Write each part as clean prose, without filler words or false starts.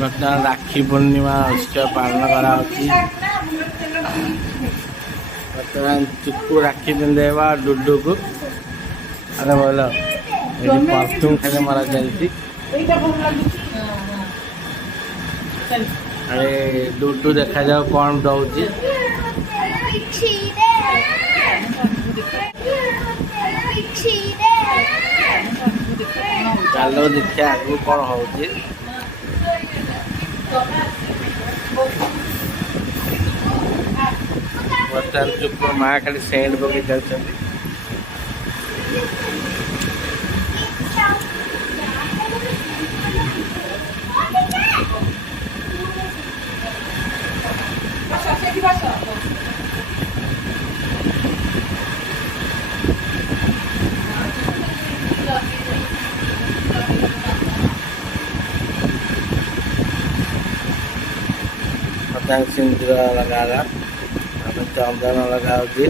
ବର୍ତ୍ତମାନ ରାକ୍ଷୀ ପୂର୍ଣ୍ଣିମା ଉତ୍ସବ ପାଳନ କରାଯାଉଛି। ବର୍ତ୍ତମାନ ଚୁକୁ ରାକ୍ଷୀ ପିନ୍ଧେଇବା ଡୁଡୁକୁ। ଆରେ ଭଲ ଏଠି ପରଫ୍ୟୁମ୍ ଖାଲି ମରା ଚାଲିଛି। ଆରେ ଡୁଡୁ ଦେଖାଯାଉ କ'ଣ ଦଉଛି। ଚାଲ ଦେଖିବା ଆଗକୁ କ'ଣ ହଉଛି। ବର୍ତ୍ତମାନ ଚୁକୁ ମା ଖାଲି ସେଣ୍ଟ ପକେଇ ଚାଲିଛନ୍ତି। ବର୍ତ୍ତମାନ ସିନ୍ଦୁର ଲଗାଗଲା, ଆମେ ଚନ୍ଦନ ଲଗାଉଛି।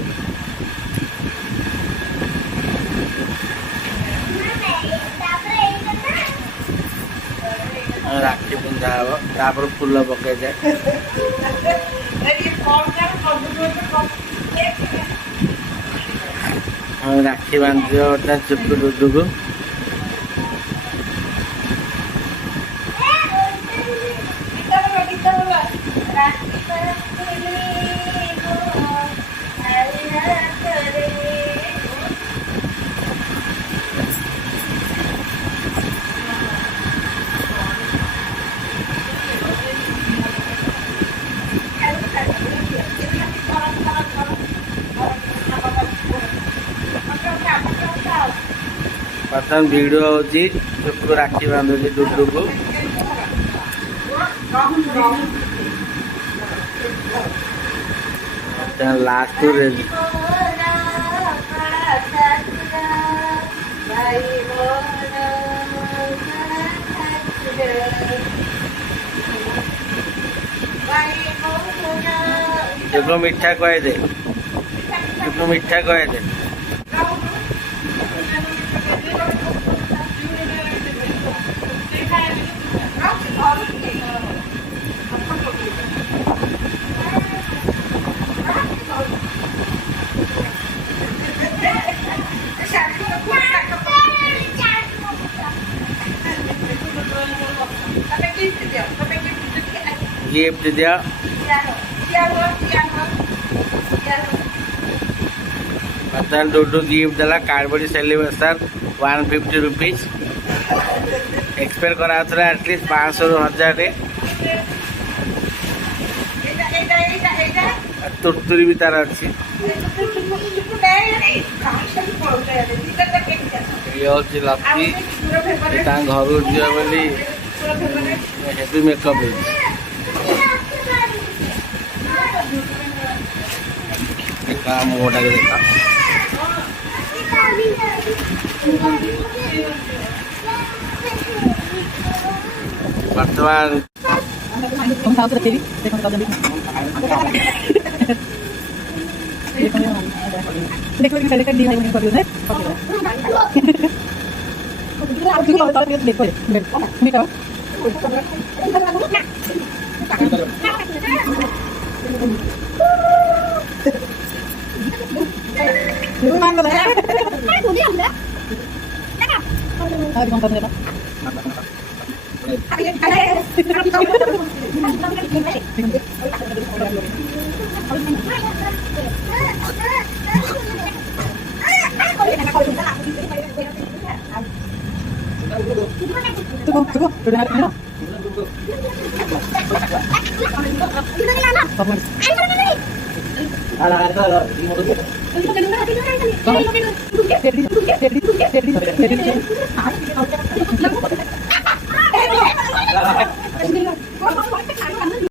ରାକ୍ଷୀ ପିନ୍ଧା ହବ, ତାପରେ ଫୁଲ ପକେଇଯାଏ। ରାକ୍ଷୀ ବାନ୍ଧିବ ବର୍ତ୍ତମାନ ଚୁକୁ ଡୁଡୁକୁ। ବର୍ତ୍ତମାନ ଭିଡ଼ିଓ ହେଉଛି ଚୁକୁ ରାକ୍ଷୀ ବାନ୍ଧୁଛି ଡୁଡୁକୁ। ଲାଷ୍ଟରେ चुको मिठा कह दे, चुको मिठा कह दे। गिफ्ट दिया मतलब डुडू गिफ्ट देला कार्डबोर्ड सेलिब्रेशन 150 रुपीज एक्सपेक्ट करा एटलिस्ट 500 ରୁ 1000 तुरतुरी भी तार अच्छी ये हूँ लकी घर दिया बोली हेवी मेकअप मुँहटा के देखा वर्तमान